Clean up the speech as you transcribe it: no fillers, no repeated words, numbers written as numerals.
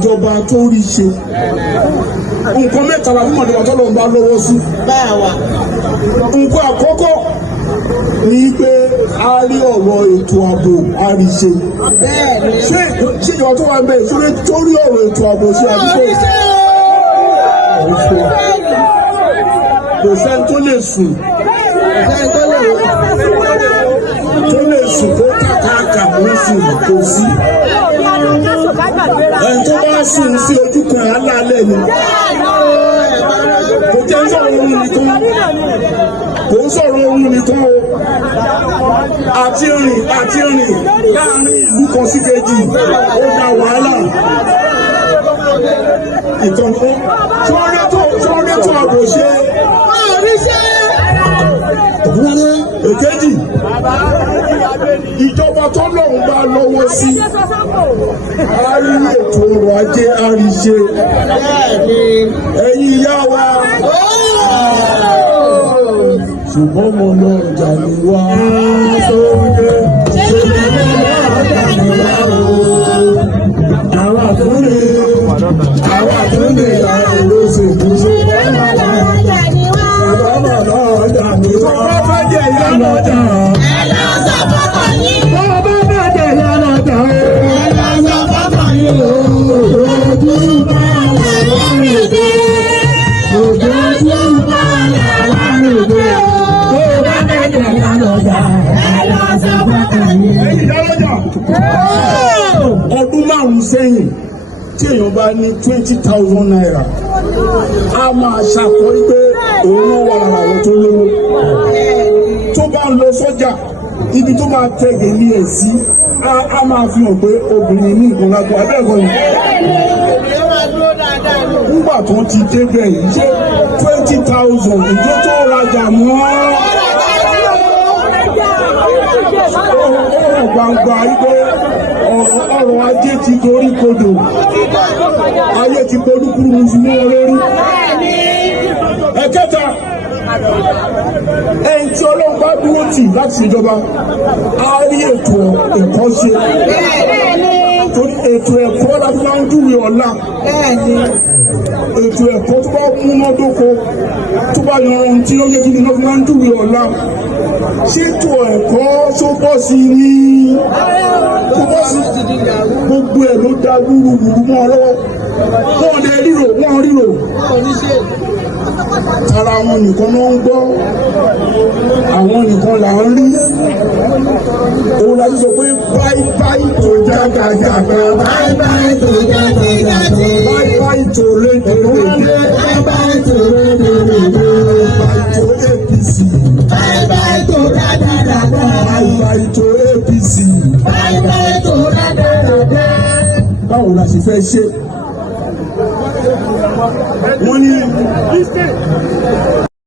ìjọba tó rí ṣe nǹkan mẹ́ta la fún ìjọba tó lọ́n bá lọ́wọ́ sí. nǹkan àkọ́kọ́ ní pé a rí ọ̀rọ̀ ètò ààbò a rí ṣe. ṣé ìjọba tó wà ń bẹ̀ ṣé tó rí ọ̀rọ̀ ètò ààbò ṣe àdúgbò? kò sẹ́ni tó lè sùn tó kàkàkà mọ́ sùn kò sí. ẹni tó bá sùn sí ojú kan alálẹ̀ ni kò jẹ́ sọ̀rọ̀ ohun nìkan kò ń sọ̀rọ̀ ohun nìkan o àti rìn láàrin ìlú kan sí kejì ó dá wàhálà ìtàn fún sọ́ọ́rẹ́ tó àbò ṣe èkejì ìjọba tó lọ́hùn bá lọ́wọ́ sí a rí ètò ọrọ̀ ajé a rí ṣe ẹ̀yin ìyá wa ṣùgbọ́n mo lọ ọjà ní wá sóde àwọn àtúndì àwọn ló ṣe ìdíje ọjà ní wá fẹ́ jẹ́ ìyá lọ́jà. Ọdún márùn-ún sẹ́yìn tí èèyàn bá ní 20,000 naira a máa ṣàkóso pé òun náà wà lára àwọn tó lówó tó bá ń lọ sọ́jà ibi tó máa tẹ̀gẹ̀ ní ẹ̀ sí a máa fi hàn pé obìnrin ní nǹkan lágbo abẹ́ẹ̀kọ́ ni. nígbà tó ti débẹ̀ yìí ṣé 20,000 ìjọ tó rajà mọ́ ọ̀rọ̀ gbangba wípé ọrọ̀ ajé ti dorí kodò ayé ti polúkúrú mùsùlùmí olórí. ẹ̀kẹta ẹ̀yìn tí ọlọ́run bá dúró tì láti ṣèjọba á rí ètò ẹ̀kọ́ ṣe torí ètò ẹ̀kọ́ la fi máa ń júwe ọ̀la ètò ẹ̀kọ́ tó bá múnádóko tó bá yan ohun tí ó yẹ kí ni wọ́n fi máa ń júwe ọ̀la ṣètò ẹ̀kọ́ tó bọ́ sí ní kó bọ́ sí gbogbo ẹ̀ ló dá wúruwúru mọ́ ọ lọ́wọ́ wọ́n lè ríro tara àwọn nìkan ló ń gbọ́ àwọn nìkan là ń rí òun la ti sọ pé báyìí tó jágàjàgà báyìí tó jágàjàgà báyìí tó rédèrèdè báyìí tó rédèrèdè báyìí tó APC báyìí tó jágàjàgà báyìí tó APC báyìí tó jágàjàgà. báwo la ṣe fẹ́ ṣe wọ́n ní